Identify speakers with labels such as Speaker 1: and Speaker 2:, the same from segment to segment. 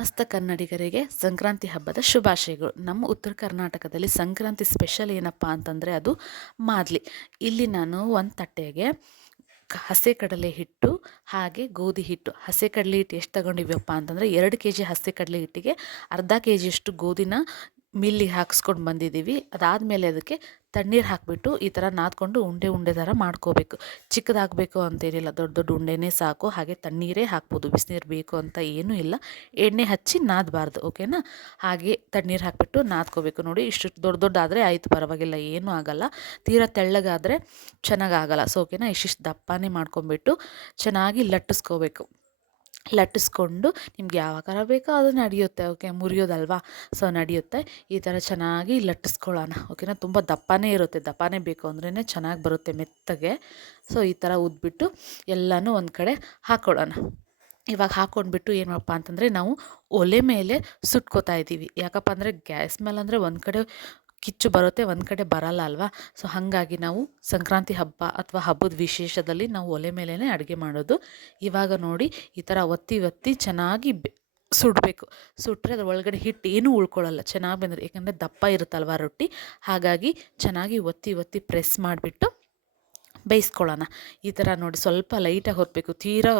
Speaker 1: ಸಮಸ್ತ ಕನ್ನಡಿಗರಿಗೆ ಸಂಕ್ರಾಂತಿ ಹಬ್ಬದ ಶುಭಾಶಯಗಳು. ನಮ್ಮ ಉತ್ತರ ಕರ್ನಾಟಕದಲ್ಲಿ ಸಂಕ್ರಾಂತಿ ಸ್ಪೆಷಲ್ ಏನಪ್ಪ ಅಂತಂದರೆ ಅದು ಮಾದ್ಲಿ. ಇಲ್ಲಿ ನಾನು ಒಂದು ತಟ್ಟೆಗೆ ಹಸೆ ಕಡಲೆ ಹಿಟ್ಟು, ಹಾಗೆ ಗೋಧಿ ಹಿಟ್ಟು. ಹಸೆ ಕಡಲೆ ಹಿಟ್ಟು ಎಷ್ಟು ತಗೊಂಡಿವಪ್ಪ ಅಂತಂದರೆ ಎರಡು ಕೆ ಜಿ ಹಸಿ ಕಡಲೆ ಹಿಟ್ಟಿಗೆ ಅರ್ಧ ಕೆ ಜಿಯಷ್ಟು ಗೋಧಿನ ಮಿಲ್ಲಿಗೆ ಹಾಕ್ಸ್ಕೊಂಡು ಬಂದಿದ್ದೀವಿ. ಅದಾದಮೇಲೆ ಅದಕ್ಕೆ ತಣ್ಣೀರು ಹಾಕಿಬಿಟ್ಟು ಈ ಥರ ನಾದ್ಕೊಂಡು ಉಂಡೆ ಉಂಡೆ ಥರ ಮಾಡ್ಕೋಬೇಕು. ಚಿಕ್ಕದಾಗಬೇಕು ಅಂತೇನಿಲ್ಲ, ದೊಡ್ಡ ದೊಡ್ಡ ಉಂಡೆನೇ ಸಾಕು, ಹಾಗೆ ತಣ್ಣೀರೇ ಹಾಕ್ಬೋದು. ಬಿಸಿನೀರು ಬೇಕು ಅಂತ ಏನೂ ಇಲ್ಲ. ಎಣ್ಣೆ ಹಚ್ಚಿ ನಾದಬಾರ್ದು, ಓಕೆನಾ? ಹಾಗೆ ತಣ್ಣೀರು ಹಾಕಿಬಿಟ್ಟು ನಾದ್ಕೋಬೇಕು. ನೋಡಿ, ಇಷ್ಟು ದೊಡ್ಡ ದೊಡ್ಡ ಆದರೆ ಆಯಿತು, ಪರವಾಗಿಲ್ಲ, ಏನೂ ಆಗಲ್ಲ. ತೀರಾ ತೆಳ್ಳಗಾದರೆ ಚೆನ್ನಾಗಾಗಲ್ಲ ಸೊ ಓಕೆನಾ? ಇಷ್ಟಿಷ್ಟು ದಪ್ಪನೇ ಮಾಡ್ಕೊಂಬಿಟ್ಟು ಚೆನ್ನಾಗಿ ಲಟ್ಟಿಸ್ಕೋಬೇಕು. ಲಟ್ಟಿಸ್ಕೊಂಡು ನಿಮ್ಗೆ ಯಾವ ಆಕಾರ ಬೇಕೋ ಅದು ನಡೆಯುತ್ತೆ ಓಕೆ ಮುರಿಯೋದಲ್ವಾ? ಸೊ ನಡೆಯುತ್ತೆ. ಈ ಥರ ಚೆನ್ನಾಗಿ ಲಟ್ಟಿಸ್ಕೊಳ್ಳೋಣ ಓಕೆನಾ ತುಂಬ ದಪ್ಪನೇ ಇರುತ್ತೆ. ದಪ್ಪನೇ ಬೇಕು ಅಂದ್ರೇ ಚೆನ್ನಾಗಿ ಬರುತ್ತೆ ಮೆತ್ತಗೆ. ಸೊ ಈ ಥರ ಉದ್ಬಿಟ್ಟು ಎಲ್ಲನೂ ಒಂದು ಕಡೆ ಹಾಕ್ಕೊಳ್ಳೋಣ ಇವಾಗ ಹಾಕ್ಕೊಂಡ್ಬಿಟ್ಟು ಏನಪ್ಪ ಅಂತಂದರೆ ನಾವು ಒಲೆ ಮೇಲೆ ಸುಟ್ಕೋತಾ ಇದ್ದೀವಿ. ಯಾಕಪ್ಪ ಅಂದರೆ ಗ್ಯಾಸ್ ಮೇಲೆ ಅಂದರೆ ಒಂದು ಕಡೆ ಕಿಚ್ಚು ಬರುತ್ತೆ, ಒಂದು ಕಡೆ ಬರಲ್ಲ ಅಲ್ವಾ? ಸೊ ಹಾಗಾಗಿ ನಾವು ಸಂಕ್ರಾಂತಿ ಹಬ್ಬ ಅಥವಾ ಹಬ್ಬದ ವಿಶೇಷದಲ್ಲಿ ನಾವು ಒಲೆ ಮೇಲೇ ಅಡುಗೆ ಮಾಡೋದು. ಇವಾಗ ನೋಡಿ, ಈ ಥರ ಒತ್ತಿ ಒತ್ತಿ ಚೆನ್ನಾಗಿ ಸುಡಬೇಕು. ಸುಟ್ಟರೆ ಅದ್ರ ಒಳಗಡೆ ಹಿಟ್ಟು ಏನೂ ಉಳ್ಕೊಳ್ಳಲ್ಲ, ಚೆನ್ನಾಗಿ ಬಂದರೆ, ಏಕೆಂದರೆ ದಪ್ಪ ಇರುತ್ತಲ್ವ ರೊಟ್ಟಿ? ಹಾಗಾಗಿ ಚೆನ್ನಾಗಿ ಒತ್ತಿ ಒತ್ತಿ ಪ್ರೆಸ್ ಮಾಡಿಬಿಟ್ಟು ಬೇಯಿಸ್ಕೊಳ್ಳೋಣ. ಈ ಥರ ನೋಡಿ ಸ್ವಲ್ಪ ಲೈಟಾಗಿ ಹೊರಬೇಕು. ತೀರಾ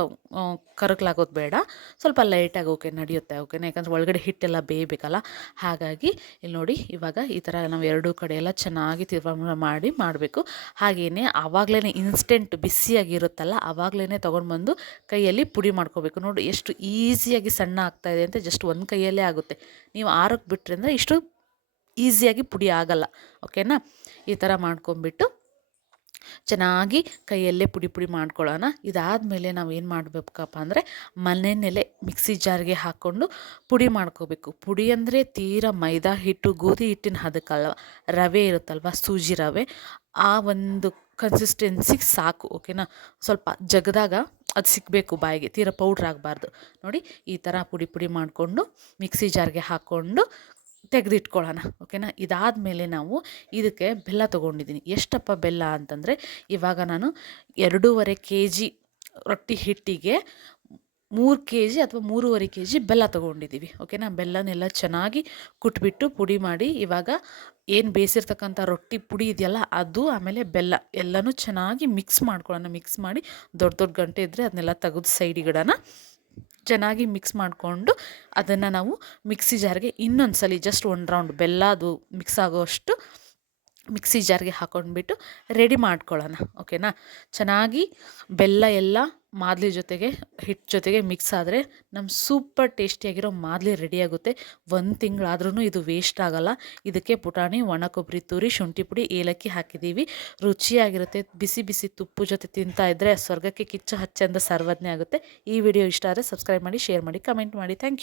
Speaker 1: ಕರಕಲಾಗೋದು ಬೇಡ. ಸ್ವಲ್ಪ ಲೈಟಾಗಿ ಓಕೆ ನಡೆಯುತ್ತೆ ಓಕೆನಾ ಯಾಕಂದರೆ ಒಳಗಡೆ ಹಿಟ್ಟೆಲ್ಲ ಬೇಯಬೇಕಲ್ಲ. ಹಾಗಾಗಿ ಇಲ್ಲಿ ನೋಡಿ ಇವಾಗ ಈ ಥರ ನಾವು ಎರಡೂ ಕಡೆ ಎಲ್ಲ ಚೆನ್ನಾಗಿ ತಿರ್ವ ಮಾಡಿ ಮಾಡಬೇಕು. ಹಾಗೆಯೇ ಆವಾಗಲೇ ಇನ್ಸ್ಟೆಂಟ್ ಬಿಸಿಯಾಗಿರುತ್ತಲ್ಲ ಆವಾಗಲೇ ತೊಗೊಂಡು ಬಂದು ಕೈಯಲ್ಲಿ ಪುಡಿ ಮಾಡ್ಕೋಬೇಕು. ನೋಡಿ ಎಷ್ಟು ಈಸಿಯಾಗಿ ಸಣ್ಣ ಆಗ್ತಾಯಿದೆ ಅಂತ ಜಸ್ಟ್ ಒಂದು ಕೈಯಲ್ಲೇ ಆಗುತ್ತೆ. ನೀವು ಆರೋಗ್ಯ ಬಿಟ್ರಿಂದ ಇಷ್ಟು ಈಸಿಯಾಗಿ ಪುಡಿ ಆಗಲ್ಲ. ಓಕೆನಾ? ಈ ಥರ ಮಾಡ್ಕೊಂಬಿಟ್ಟು ಚೆನ್ನಾಗಿ ಕೈಯಲ್ಲೇ ಪುಡಿ ಪುಡಿ ಮಾಡ್ಕೊಳ್ಳೋಣ. ಇದಾದಮೇಲೆ ನಾವು ಏನು ಮಾಡಬೇಕಪ್ಪ ಅಂದರೆ ಮನೆಯಲ್ಲೇ ಮಿಕ್ಸಿ ಜಾರ್ಗೆ ಹಾಕ್ಕೊಂಡು ಪುಡಿ ಮಾಡ್ಕೋಬೇಕು. ಪುಡಿ ಅಂದರೆ ತೀರಾ ಮೈದಾ ಹಿಟ್ಟು, ಗೋಧಿ ಹಿಟ್ಟಿನ ಹದಕ್ಕಲ್ಲ ರವೆ ಇರುತ್ತಲ್ವ? ಸೂಜಿ ರವೆ. ಆ ಒಂದು ಕನ್ಸಿಸ್ಟೆನ್ಸಿಗೆ ಸಾಕು ಓಕೆನಾ ಸ್ವಲ್ಪ ಜಗದಾಗ ಅದು ಸಿಕ್ಕಬೇಕು ಬಾಯಿಗೆ, ತೀರಾ ಪೌಡ್ರ್ ಆಗಬಾರ್ದು. ನೋಡಿ, ಈ ಥರ ಪುಡಿ ಪುಡಿ ಮಾಡಿಕೊಂಡು ಮಿಕ್ಸಿ ಜಾರ್ಗೆ ಹಾಕ್ಕೊಂಡು ತೆಗೆದಿಟ್ಕೊಳ್ಳೋಣ, ಓಕೆನಾ? ಇದಾದಮೇಲೆ ನಾವು ಇದಕ್ಕೆ ಬೆಲ್ಲ ತೊಗೊಂಡಿದ್ದೀನಿ. ಎಷ್ಟಪ್ಪ ಬೆಲ್ಲ ಅಂತಂದರೆ, ಇವಾಗ ನಾನು ಎರಡೂವರೆ ಕೆ ಜಿ ರೊಟ್ಟಿ ಹಿಟ್ಟಿಗೆ ಮೂರು ಕೆ ಜಿ ಅಥವಾ ಮೂರುವರೆ ಕೆ ಜಿ ಬೆಲ್ಲ ತೊಗೊಂಡಿದ್ದೀವಿ, ಓಕೆನಾ? ಬೆಲ್ಲನೆಲ್ಲ ಚೆನ್ನಾಗಿ ಕುಟ್ಬಿಟ್ಟು ಪುಡಿ ಮಾಡಿ, ಇವಾಗ ಏನು ಬೇಯಿಸಿರ್ತಕ್ಕಂಥ ರೊಟ್ಟಿ ಪುಡಿ ಇದೆಯಲ್ಲ, ಅದು ಆಮೇಲೆ ಬೆಲ್ಲ ಎಲ್ಲನೂ ಚೆನ್ನಾಗಿ ಮಿಕ್ಸ್ ಮಾಡ್ಕೊಳ್ಳೋಣ, ಮಿಕ್ಸ್ ಮಾಡಿ ದೊಡ್ಡ ದೊಡ್ಡ ಗಂಟೆ ಇದ್ದರೆ ಅದನ್ನೆಲ್ಲ ತೆಗೆದು ಸೈಡಿಗಿಡೋಣ. ಚೆನ್ನಾಗಿ ಮಿಕ್ಸ್ ಮಾಡಿಕೊಂಡು ಅದನ್ನು ನಾವು ಮಿಕ್ಸಿ ಜಾರ್ಗೆ ಇನ್ನೊಂದು ಸಲ ಜಸ್ಟ್ ಒಂದು ರೌಂಡ್ ಬೆಲ್ಲ ಅದು ಮಿಕ್ಸ್ ಆಗೋಷ್ಟು ಮಿಕ್ಸಿ ಜಾರ್ಗೆ ಹಾಕೊಂಡ್ಬಿಟ್ಟು ರೆಡಿ ಮಾಡ್ಕೊಳ್ಳೋಣ, ಓಕೆನಾ? ಚೆನ್ನಾಗಿ ಬೆಲ್ಲ ಎಲ್ಲ ಮಾದಲಿ ಜೊತೆಗೆ ಹಿಟ್ಟು ಜೊತೆಗೆ ಮಿಕ್ಸ್ ಆದರೆ ನಮ್ಮ ಸೂಪರ್ ಟೇಸ್ಟಿಯಾಗಿರೋ ಮಾದಲಿ ರೆಡಿಯಾಗುತ್ತೆ ಒಂದು ತಿಂಗಳಾದ್ರೂ ಇದು ವೇಸ್ಟ್ ಆಗೋಲ್ಲ. ಇದಕ್ಕೆ ಪುಟಾಣಿ, ಒಣ ಕೊಬ್ಬರಿ, ತುರಿ, ಶುಂಠಿ ಪುಡಿ, ಏಲಕ್ಕಿ ಹಾಕಿದ್ದೀವಿ ರುಚಿಯಾಗಿರುತ್ತೆ. ಬಿಸಿ ಬಿಸಿ ತುಪ್ಪು ಜೊತೆ ತಿಂತಾ ಇದ್ದರೆ ಸ್ವರ್ಗಕ್ಕೆ ಕಿಚ್ಚು ಹಚ್ಚಂದ ಸರ್ವಜ್ಞೆ ಆಗುತ್ತೆ. ಈ ವಿಡಿಯೋ ಇಷ್ಟ ಆದರೆ ಸಬ್ಸ್ಕ್ರೈಬ್ ಮಾಡಿ ಶೇರ್ ಮಾಡಿ ಕಮೆಂಟ್ ಮಾಡಿ. Thank you